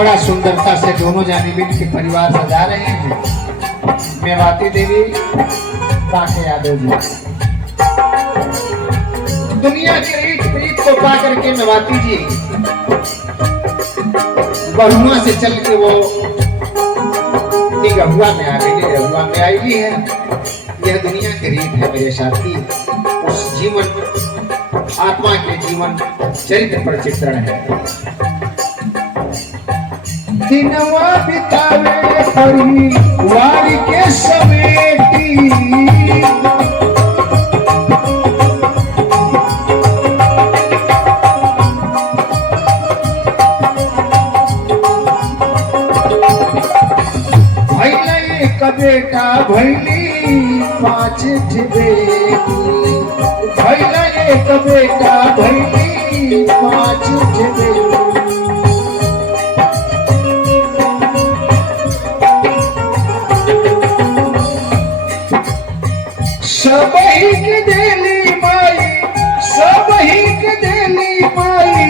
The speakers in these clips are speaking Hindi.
बड़ा सुंदरता से दोनों जानिबिन के परिवार सजा रहे हैं। मेवाती देवी काके यादव जी दुनिया के रीत प्रीत को पा करके मेवाती जी बहुआ से चल के वो निगहुआ में आ गई, निगहुआ में आई है। यह दुनिया की रीत है मेरे साथी। उस जीवन आत्मा के जीवन चरित्र पर चित्रण है। दिनवा बितावे परिवार के समेटी, भैला एक बेटा भैली 5 बेटी, भैला एक बेटा भैली 5 बेटी। सबही के देली माई, सबही के देली माई,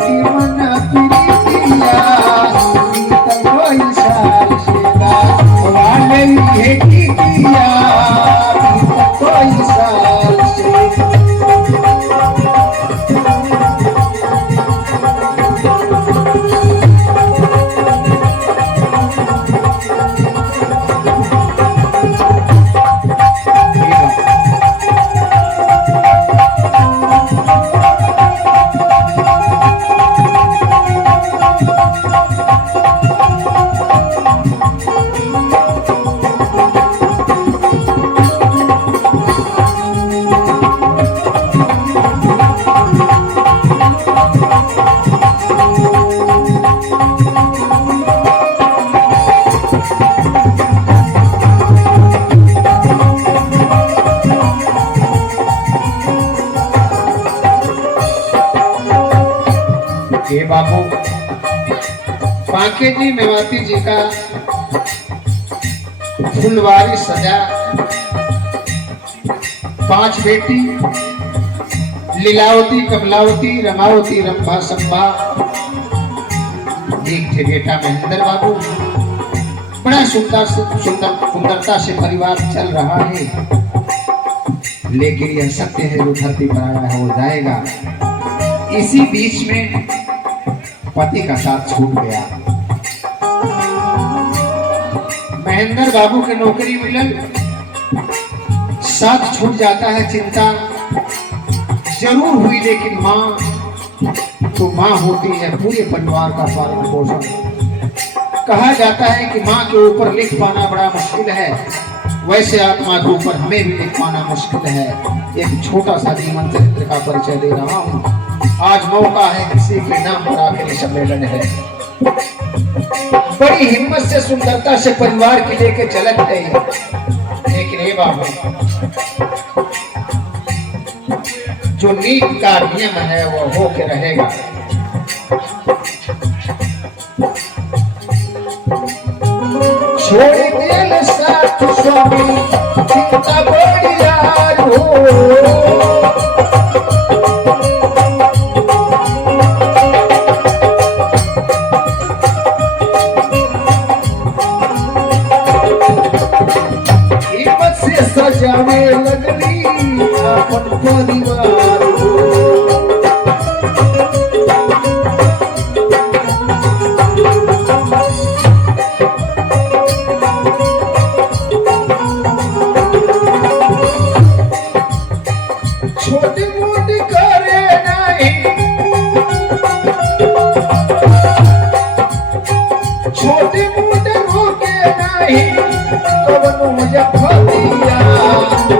जीवन प्रीतिया कोई साल सेवा वाले है की किया कोई साल से। बाबू बांके जी मेवाती जी का फुलवारी सजा 5 बेटी लीलावती, कमलावती, रमावती, रंभा, संभा, एक थे बेटा महेंद्र बाबू। बड़ा सुंदरता से परिवार चल रहा है, लेकिन यह सत्य है जो धरती पर आया है वो जाएगा। इसी बीच में पति का साथ छूट गया। महेंद्र बाबू के नौकरी मिलन, साथ छूट जाता है। चिंता जरूर हुई, लेकिन माँ तो माँ होती है, पूरे परिवार का पालन पोषण। कहा जाता है कि माँ के ऊपर लिख पाना बड़ा मुश्किल है, वैसे आत्मा के ऊपर हमें भी लिख पाना मुश्किल है। एक छोटा सा जीवन चरित्र का परिचय दे रहा हूँ। आज मौका है, किसी के नाम पर आखिरी सम्मेलन है। बड़ी हिम्मत से सुंदरता से परिवार के लेके चलत गई, लेकिन ये बाबू जो नीति का नियम है वो होके रहेगा। छोड़ दिल साथ स्वामी चिंता बड़ी यार हो, सजावे लगली अपन परिवार हो। छोटी मोटी करे नहीं, छोटी मोटी रोके नहीं, कवनो जफतिया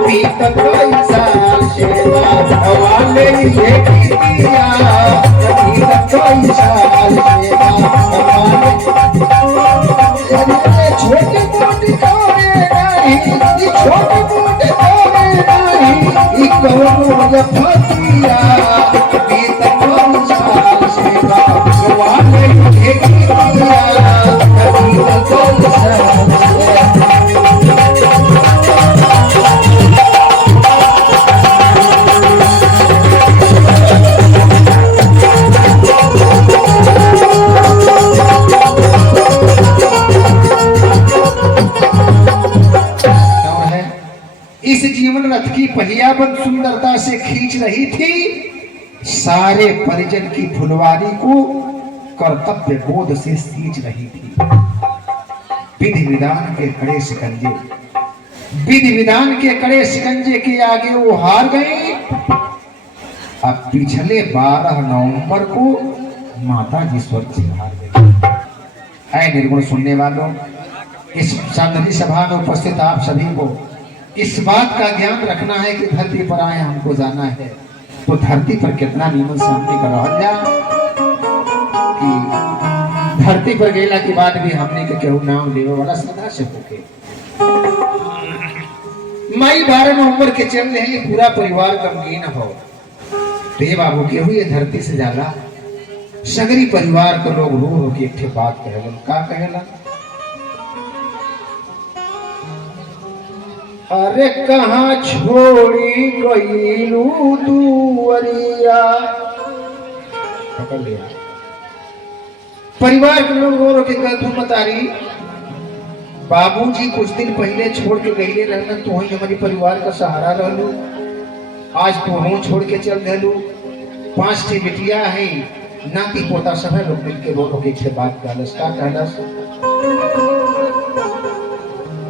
बीत कोई साल सेवा केवल रथ की पहिया बन सुंदरता से खींच रही थी, सारे परिजन की फुलवारी को कर्तव्य बोध से सींच रही थी। विधि विधान के कड़े शिकंजे, विधि विधान के कड़े शिकंजे के आगे वो हार गई। अब पिछले 12 नवंबर को माता जी स्वर्ग से हार गई। है निर्गुण सुनने वालों, इस साधनी सभा में उपस्थित आप सभी को इस बात का ज्ञान रखना है कि धरती पर आए हमको जाना है, तो धरती पर कितना नियमन से हमने का रहल जा कि धरती पर गेला के बाद भी हमने के केहू नाम लेवे वाला सदा से होके। मई 12 नवंबर के चल रहे पूरा परिवार गमगीन हो। तो बाबू केहू ये धरती से जाला, सगरी परिवार के लोग रो रो के एक बात कहलन। का कहलन? अरे कहाँ छोड़ी गईलू दुवरिया। पकड़ लिया। परिवार के लोग रो रो के कहते मतारी, बाबूजी कुछ दिन पहले छोड़ के गईले रहना, तो ही हमारी परिवार का सहारा रहलू, आज तो छोड़ के चल गलू। 5 ठी बिटिया है, नाती पोता सब है, लोग मिलके रो रो के बात कहलस। का कहलस?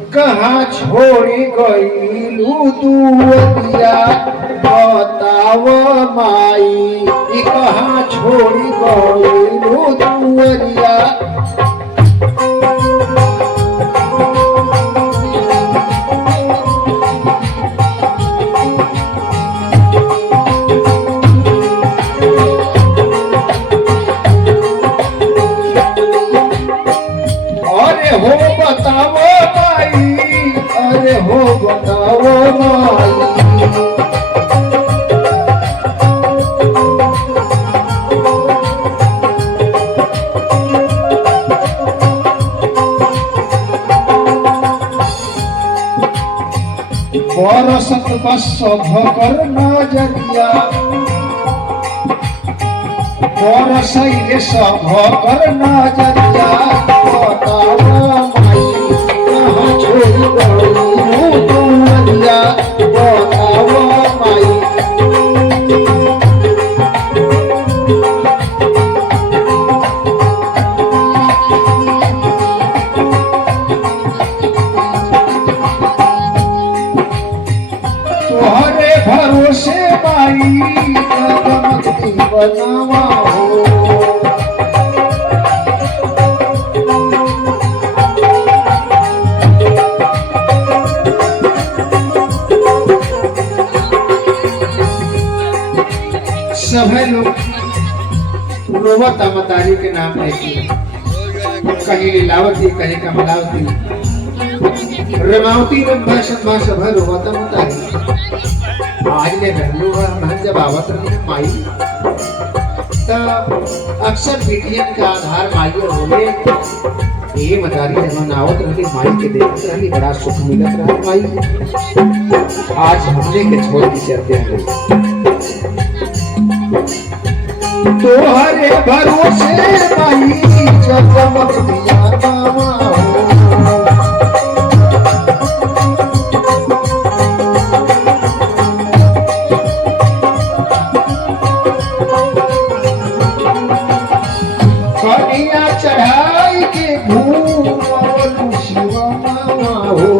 कहाँ छोड़ी गईलू दुवरिया बताव माई, कहाँ छोड़ी गईलू दुवरिया। अरे हो बताओ माई, अरे हो बताओ माई। बरसत बस भकर नजरिया, बरसैले सब भकर नजरिया। बताओ माई, कहाँ छोड़ी गईलू दुवरिया। बताओ माई। तोहरे भरोसे माई जगमगती बनावा हो। सब है लोग रोवता मतारी के नाम लेके, कहीं लीलावती, कहीं कमलावती, रमावती रंभा सभा सब है रोवता मतारी। आज ले रहलू है जब आवत रही माई, तब अक्सर बिटियन का आधार माई होले। ये मतारी जब आवत रही माई के देखत रही, बड़ा सुख मिलत रहा माई। आज हमने के छोड़ के चलते हैं। तोहरे भरोसे माई जगमगती बनावा हो। कनिया चढ़ाई के घूमलू शिवनावा हो।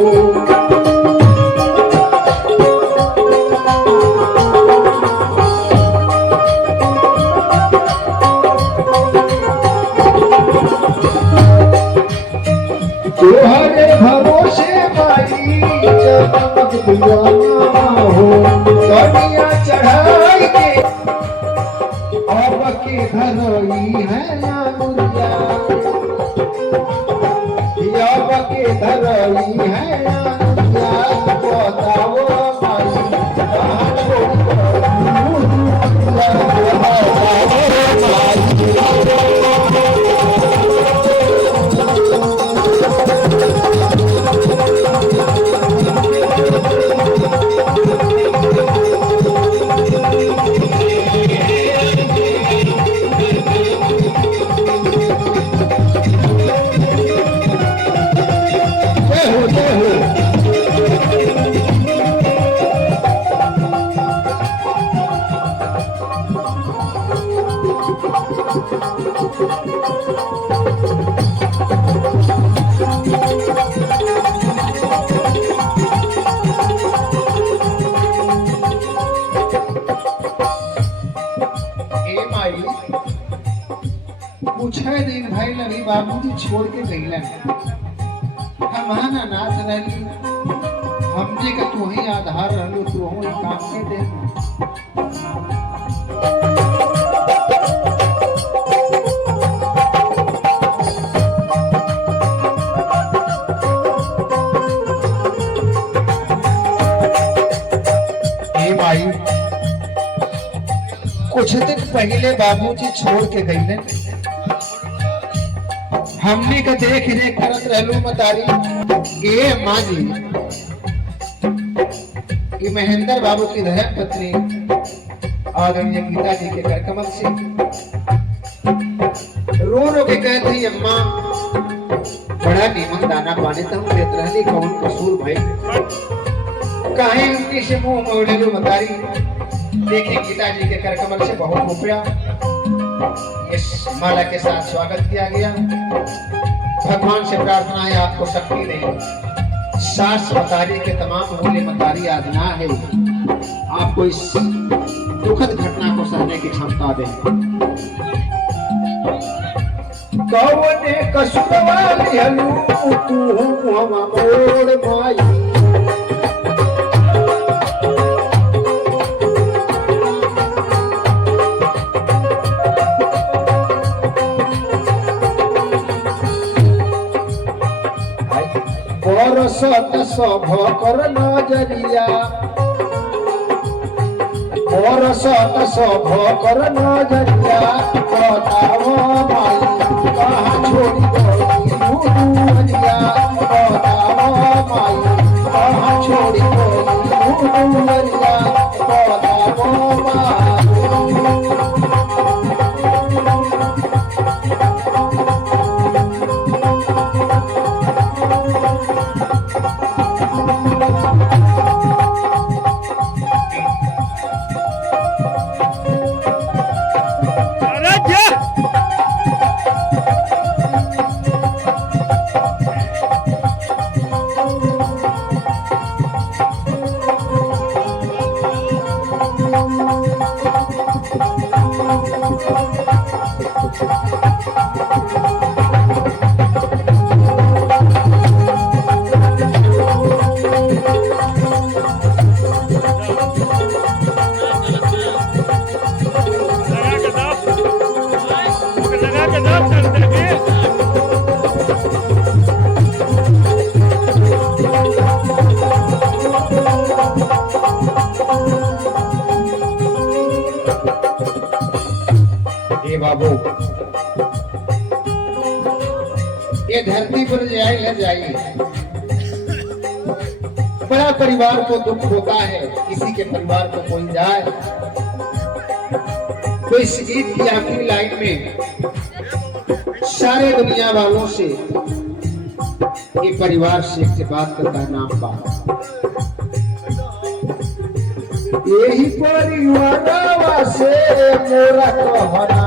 तोहरे भरोसे माई जगमगती बनावा हो। कनिया चढ़ाई के अब के धरई है नानुरिया, अब के धरई है नानुरिया। बताओ माई, कहाँ छोड़ी गईलू दुवरिया। छोड़ के गईलन। हमारा नाथ रहली, हमने का तू ही आधार रहलो, तू हो काम के दे। भाई कुछ दिन पहले बाबूजी छोड़ के गईले, हमने का देख रेख करत रहलू मतारी। ये माँ जी कि महेंद्र बाबू की धर्म पत्नी आ गई है गीता जी के कर कमल से। रो रो के कहते ही अम्मा बड़ा नीमक दाना पानी तो हम देते रहली, कौन कसूर भाई काहे उनकी से मुंह मोड़े लो मतारी। देखिए गीता जी के कर कमल से बहुत रुपया इस माला के साथ स्वागत किया गया। भगवान से प्रार्थना है आपको शक्ति दें, सास मतारी के तमाम मूल्य मतारी आज्ञा है, आपको इस दुखद घटना को सहने की क्षमता दें। कौने कसुरवा लिहलू तू हम मोड़ माई, सत सभ कर नजरिया, और सत सभ कर नजरिया, बताओ माई कहाँ छोड़ी गई दुनिया, बताओ माई कहाँ छोड़ी गई दुनिया, बताओ माई। बाबू ये धरती पर जाए न जाइए, बड़ा परिवार को दुख होता है, किसी के परिवार को कोई जाए तो इस गीत की आखिरी लाइन में सारे दुनिया वालों से ये परिवार से एक बात करता है, नाम बात यही परिवार से मोरा कहना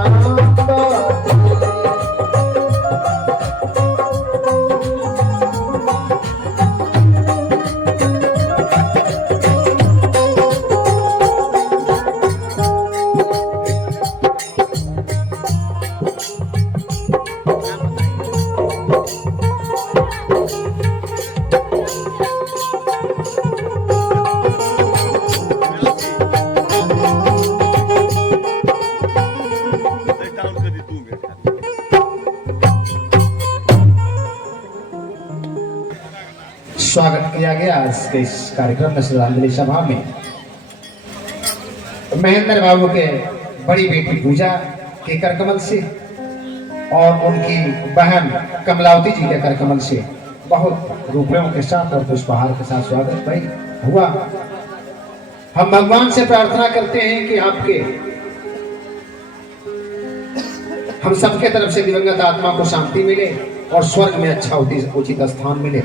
स्वागत किया गया आज के इस कार्यक्रम में श्रद्धांजलि सभा में। महेंद्र बाबू के बड़ी बेटी पूजा के करकमल से और उनकी बहन कमलावती जी के करकमल से बहुत रुपयों के साथ और पुष्पहार के साथ स्वागत भाई हुआ। हम भगवान से प्रार्थना करते हैं कि आपके हम सबके तरफ से दिवंगत आत्मा को शांति मिले और स्वर्ग में अच्छा उचित स्थान मिले।